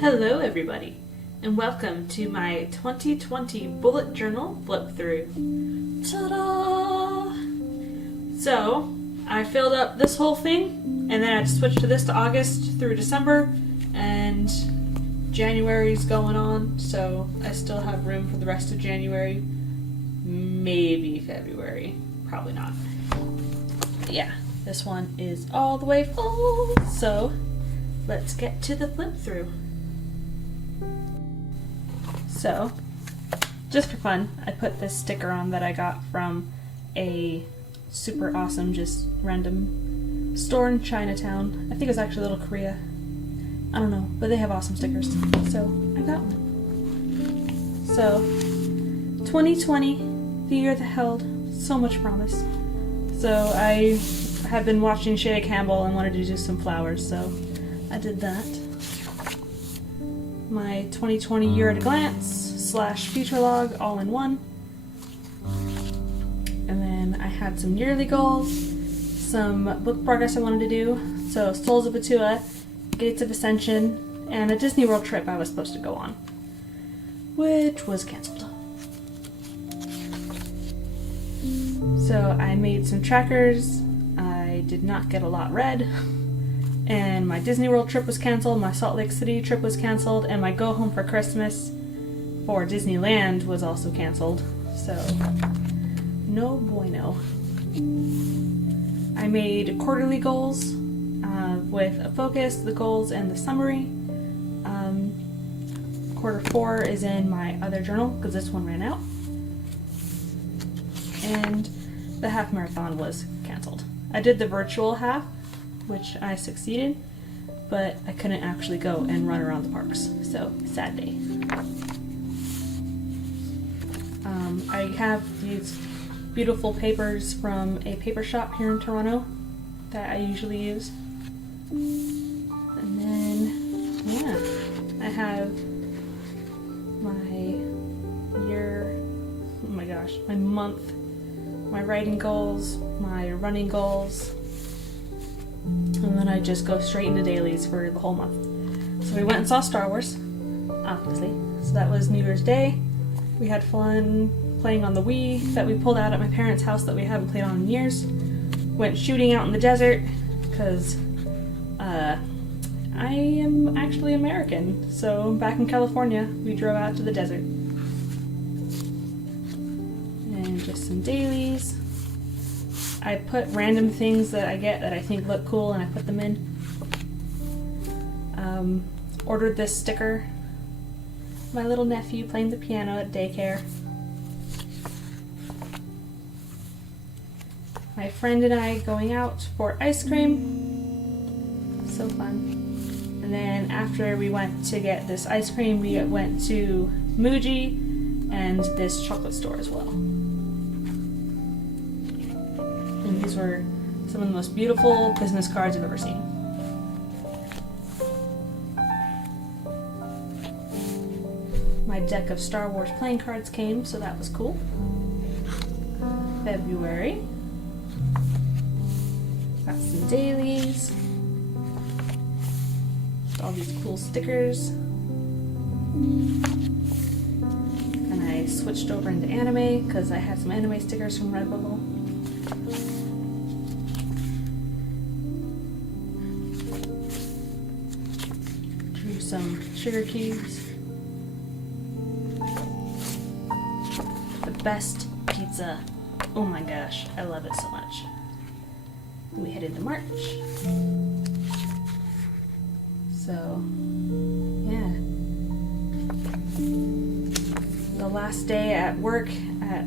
Hello everybody, and welcome to my 2020 bullet journal flip through. Ta-da! So, I filled up this whole thing, and then I had to switch to this to August through December, and January's going on, so I still have room for the rest of January. Maybe February. Probably not. But yeah, this one is all the way full, so let's get to the flip through. So, just for fun, I put this sticker on that I got from a super awesome, just random store in Chinatown. I think it was actually Little Korea. I don't know, but they have awesome stickers, so I got one. So, 2020, the year that held so much promise. So I have been watching Shea Campbell and wanted to do some flowers, so I did that. My 2020 year at a glance / future log all in one. And then I had some yearly goals, some book progress I wanted to do. So Souls of Atua, Gates of Ascension, and a Disney World trip I was supposed to go on, which was canceled. So I made some trackers. I did not get a lot read. And my Disney World trip was canceled, my Salt Lake City trip was canceled, and my go home for Christmas for Disneyland was also canceled. So, no bueno. I made quarterly goals with a focus, the goals, and the summary. Quarter 4 is in my other journal because this one ran out. And the half marathon was canceled. I did the virtual half, which I succeeded, but I couldn't actually go and run around the parks, so sad day. I have these beautiful papers from a paper shop here in Toronto that I usually use. And then, yeah, I have my year, oh my gosh, my month, my writing goals, my running goals, and then I just go straight into dailies for the whole month. So we went and saw Star Wars, obviously. So that was New Year's Day. We had fun playing on the Wii that we pulled out at my parents' house that we haven't played on in years. Went shooting out in the desert, because I am actually American. So back in California, we drove out to the desert. And just some dailies. I put random things that I get that I think look cool and I put them in. Ordered this sticker. My little nephew playing the piano at daycare. My friend and I going out for ice cream. So fun. And then after we went to get this ice cream, we went to Muji and this chocolate store as well. And these were some of the most beautiful business cards I've ever seen. My deck of Star Wars playing cards came, so that was cool. February. Got some dailies. All these cool stickers. And I switched over into anime because I had some anime stickers from Redbubble. Drew some sugar cubes. The best pizza. Oh my gosh, I love it so much. We headed to March. So, yeah. The last day at work at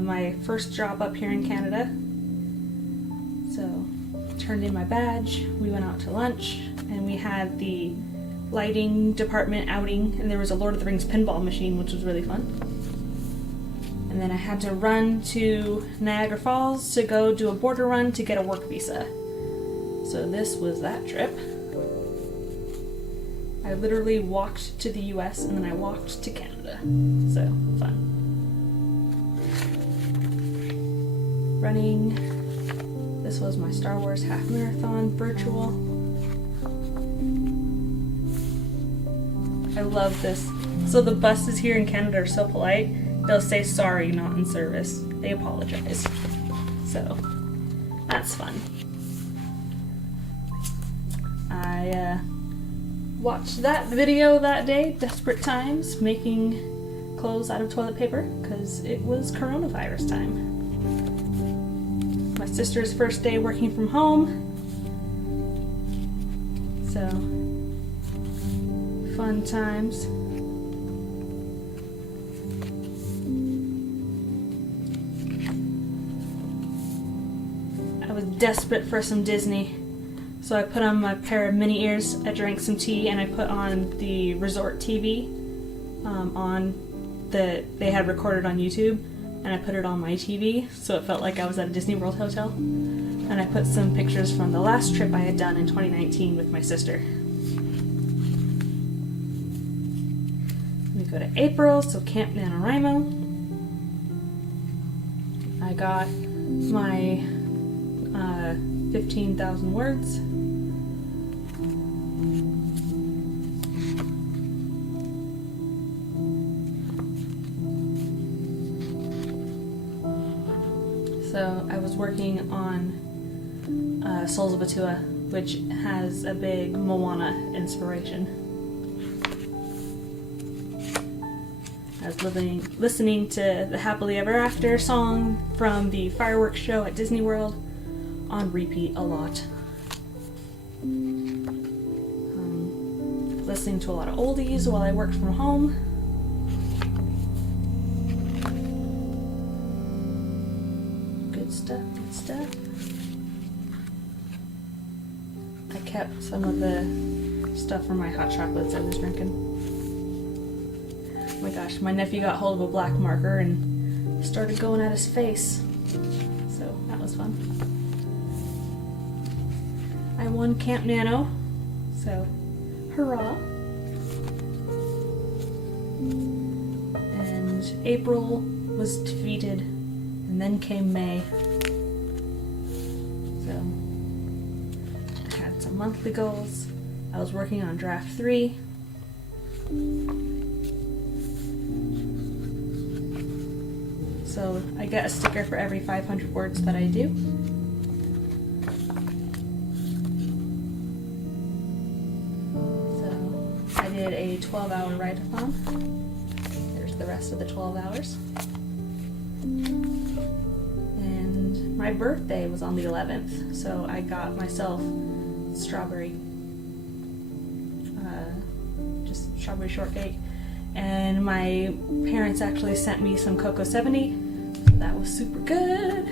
my first job up here in Canada. So, turned in my badge, we went out to lunch, and we had the lighting department outing, and there was a Lord of the Rings pinball machine, which was really fun. And then I had to run to Niagara Falls to go do a border run to get a work visa. So this was that trip. I literally walked to the US and then I walked to Canada. So, fun. Running. This was my Star Wars half marathon virtual. I love this. So the buses here in Canada are so polite. They'll say sorry, not in service. They apologize. So that's fun. I watched that video that day, Desperate Times, making clothes out of toilet paper, because it was coronavirus time. My sister's first day working from home. So, fun times. I was desperate for some Disney, so I put on my pair of mini ears, I drank some tea, and I put on the resort TV they had recorded on YouTube, and I put it on my TV, so it felt like I was at a Disney World hotel. And I put some pictures from the last trip I had done in 2019 with my sister. We go to April, so Camp NaNoWriMo. I got my 15,000 words. So I was working on Souls of Atua, which has a big Moana inspiration. I was listening to the Happily Ever After song from the fireworks show at Disney World on repeat a lot. Listening to a lot of oldies while I worked from home. Good stuff, good stuff. I kept some of the stuff from my hot chocolates I was drinking. Oh my gosh, my nephew got hold of a black marker and started going at his face. So that was fun. I won Camp Nano, so hurrah. And April was defeated, and then came May. So I had some monthly goals. I was working on draft 3. So I get a sticker for every 500 words that I do. So I did a 12-hour write-a-thon. There's the rest of the 12 hours. And my birthday was on the 11th, so I got myself strawberry shortcake. And my parents actually sent me some Cocoa 70, so that was super good.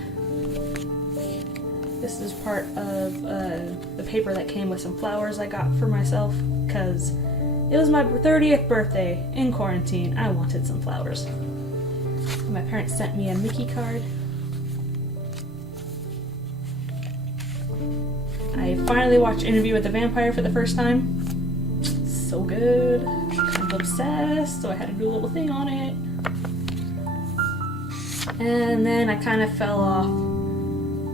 This is part of the paper that came with some flowers I got for myself, because it was my 30th birthday in quarantine. I wanted some flowers. And my parents sent me a Mickey card. I finally watched Interview with the Vampire for the first time. So good. I'm obsessed, so I had to do a little thing on it. And then I kind of fell off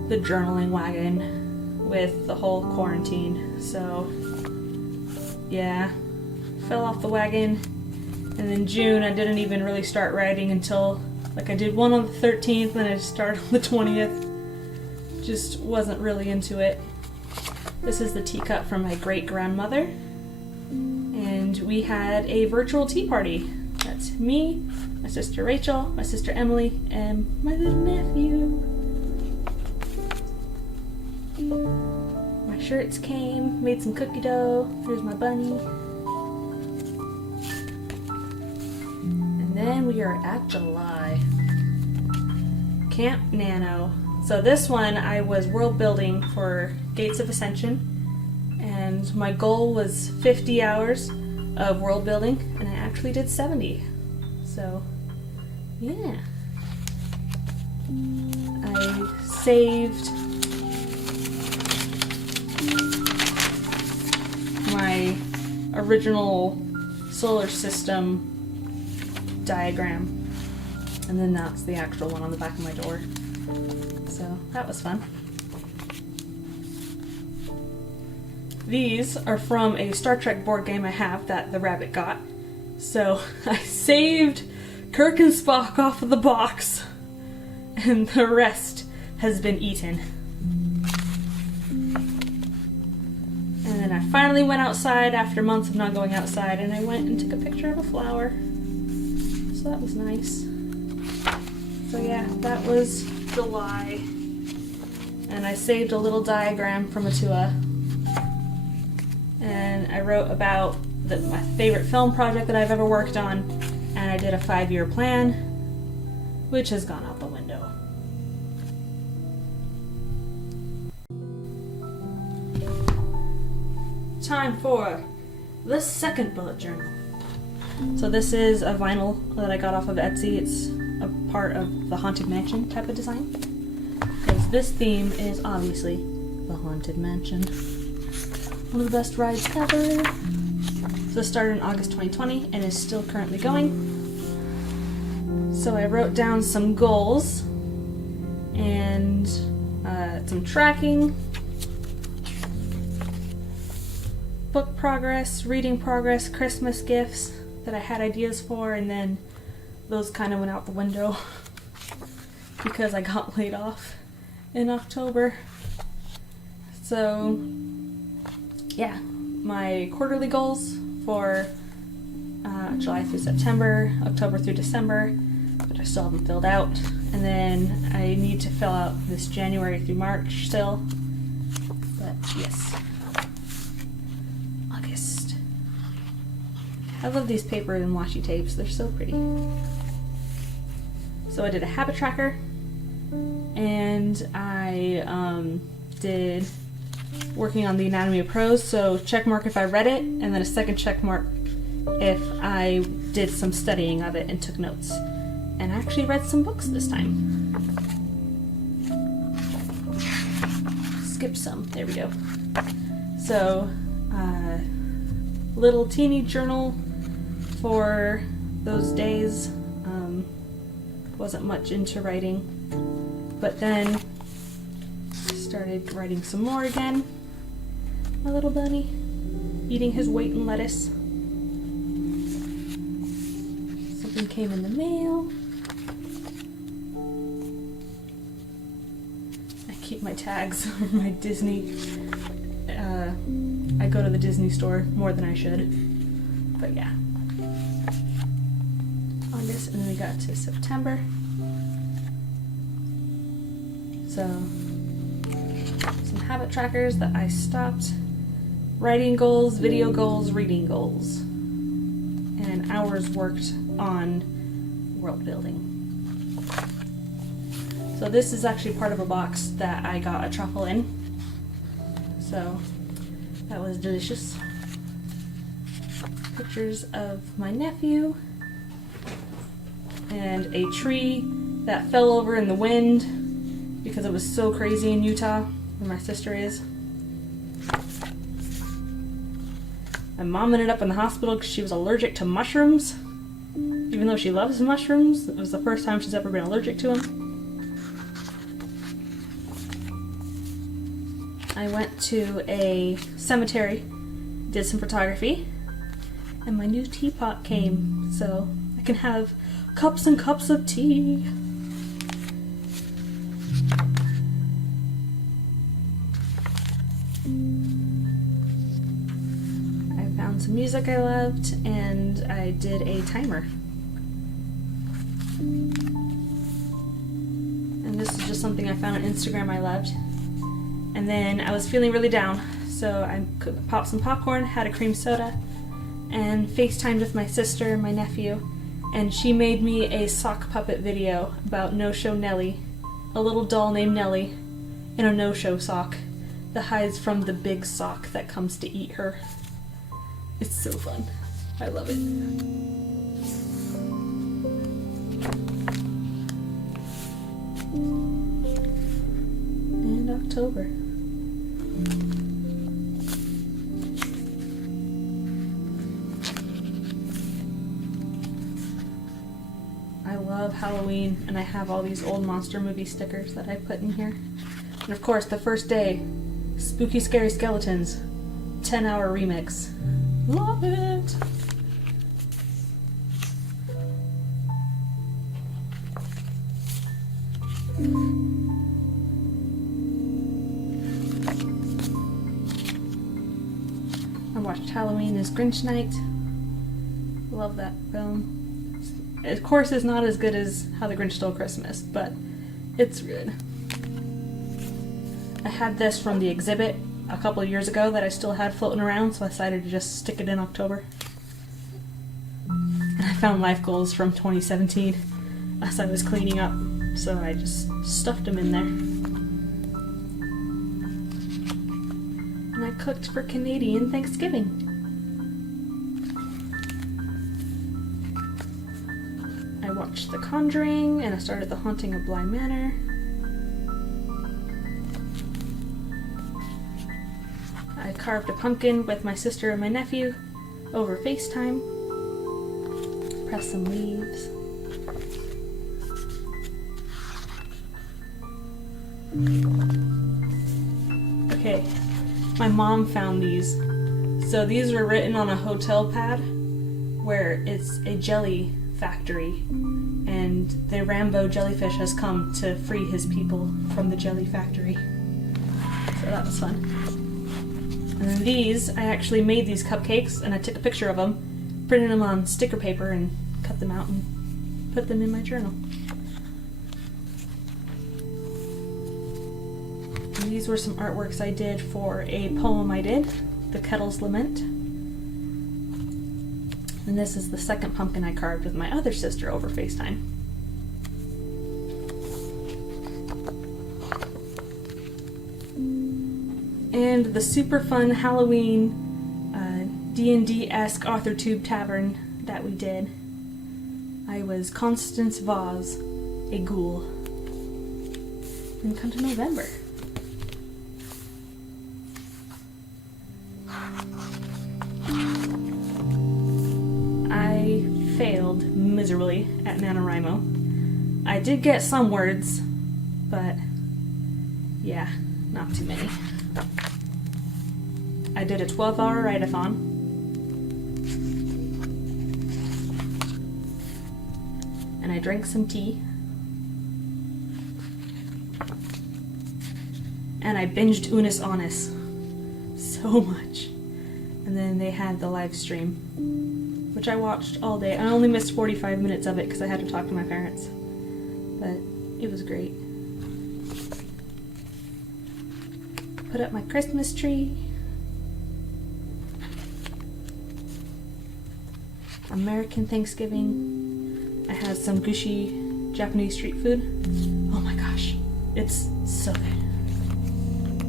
the journaling wagon with the whole quarantine. So yeah, fell off the wagon. And in June I didn't even really start writing until, like, I did one on the 13th, and then I started on the 20th. Just wasn't really into it. This is the teacup from my great-grandmother. And we had a virtual tea party. That's me, my sister Rachel, my sister Emily, and my little nephew. My shirts came, made some cookie dough. Here's my bunny. And then we are at July. Camp Nano. So this one I was world building for Gates of Ascension. And my goal was 50 hours of world building, and I actually did 70. So, yeah. I saved my original solar system diagram, and then that's the actual one on the back of my door. So, that was fun. These are from a Star Trek board game I have that the rabbit got. So I saved Kirk and Spock off of the box, and the rest has been eaten. And then I finally went outside after months of not going outside, and I went and took a picture of a flower. So that was nice. So yeah, that was July. And I saved a little diagram from Atua. And I wrote about my favorite film project that I've ever worked on. And I did a 5-year plan, which has gone out the window. Time for the second bullet journal. So this is a vinyl that I got off of Etsy. It's a part of the Haunted Mansion type of design. Because this theme is obviously the Haunted Mansion. One of the best rides ever. So this started in August 2020 and is still currently going. So I wrote down some goals and some tracking, book progress, reading progress, Christmas gifts that I had ideas for, and then those kind of went out the window because I got laid off in October. So yeah, my quarterly goals for July through September, October through December, but I still haven't filled out. And then I need to fill out this January through March still. But yes. August. I love these paper and washi tapes. They're so pretty. So I did a habit tracker. And I did working on the Anatomy of Prose. So check mark if I read it, and then a second check mark if I did some studying of it and took notes. And I actually read some books this time. Skip some. There we go. So, little teeny journal for those days. Wasn't much into writing. But then started writing some more again. My little bunny eating his weight in lettuce. Something came in the mail. I keep my tags for my Disney. I go to the Disney store more than I should. But yeah. August, and then we got to September. So, some habit trackers that I stopped. Writing goals, video goals, reading goals. And hours worked on world building. So this is actually part of a box that I got a truffle in. So that was delicious. Pictures of my nephew. And a tree that fell over in the wind because it was so crazy in Utah, where my sister is. My mom ended up in the hospital because she was allergic to mushrooms. Even though she loves mushrooms, it was the first time she's ever been allergic to them. I went to a cemetery, did some photography, and my new teapot came, so I can have cups and cups of tea. I found some music I loved, and I did a timer. And this is just something I found on Instagram I loved. And then I was feeling really down, so I popped some popcorn, had a cream soda, and FaceTimed with my sister and my nephew, and she made me a sock puppet video about No-Show Nellie, a little doll named Nellie, in a no-show sock that hides from the big sock that comes to eat her. It's so fun. I love it. And October. I love Halloween, and I have all these old monster movie stickers that I put in here. And of course, the first day, Spooky Scary Skeletons, 10-hour remix. Love it! I watched Halloween is Grinch Night. Love that film. Of course, it's not as good as How the Grinch Stole Christmas, but it's good. I had this from the exhibit a couple of years ago that I still had floating around, so I decided to just stick it in October. And I found life goals from 2017 as I was cleaning up, so I just stuffed them in there. And I cooked for Canadian Thanksgiving. I watched The Conjuring, and I started The Haunting of Bly Manor. I carved a pumpkin with my sister and my nephew over FaceTime. Pressed some leaves. Okay, my mom found these. So these were written on a hotel pad where it's a jelly factory, and the Rambo jellyfish has come to free his people from the jelly factory. So that was fun. And then these, I actually made these cupcakes, and I took a picture of them, printed them on sticker paper, and cut them out and put them in my journal. And these were some artworks I did for a poem I did, The Kettle's Lament. And this is the second pumpkin I carved with my other sister over FaceTime. And the super fun Halloween D&D-esque ArthurTube Tavern that we did. I was Constance Vaz, a ghoul. And come to November. I failed miserably at NaNoWriMo. I did get some words, but yeah, not too many. I did a 12-hour write-a-thon. And I drank some tea. And I binged Unis Honest so much. And then they had the live stream, which I watched all day. I only missed 45 minutes of it because I had to talk to my parents. But it was great. Put up my Christmas tree. American Thanksgiving. I had some gushy Japanese street food. Oh my gosh, it's so good.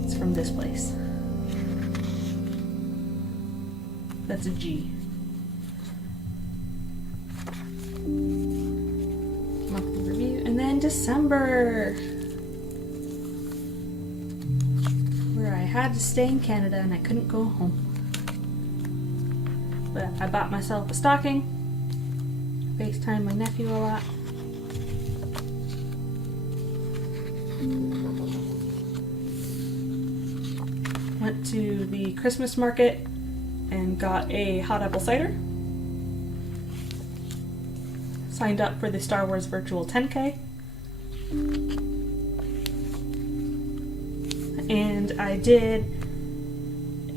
It's from this place. That's a G. Monthly review. And then December, where I had to stay in Canada and I couldn't go home. But I bought myself a stocking. FaceTime my nephew a lot. Went to the Christmas market and got a hot apple cider. Signed up for the Star Wars virtual 10K. And I did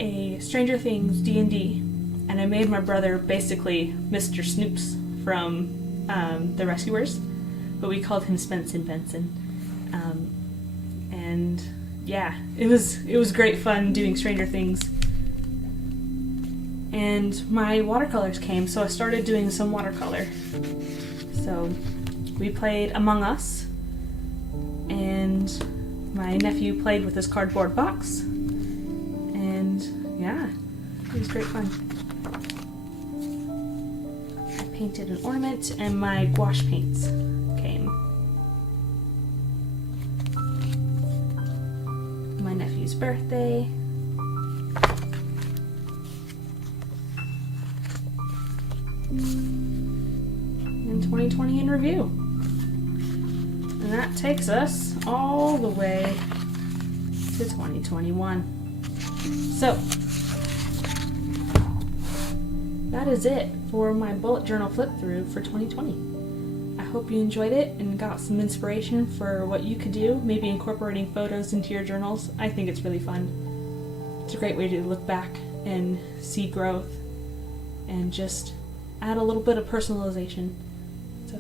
a Stranger Things D&D, and I made my brother basically Mr. Snoops from The Rescuers, but we called him Spence and Benson. And yeah, it was great fun doing Stranger Things. And my watercolors came, so I started doing some watercolor. So we played Among Us, and my nephew played with his cardboard box, and yeah, it was great fun. I painted an ornament, and my gouache paints came. My nephew's birthday. And 2020 in review. And that takes us all the way to 2021. So, that is it for my bullet journal flip through for 2020. I hope you enjoyed it and got some inspiration for what you could do, maybe incorporating photos into your journals. I think it's really fun. It's a great way to look back and see growth and just add a little bit of personalization. So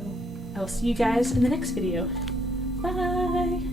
I will see you guys in the next video. Bye!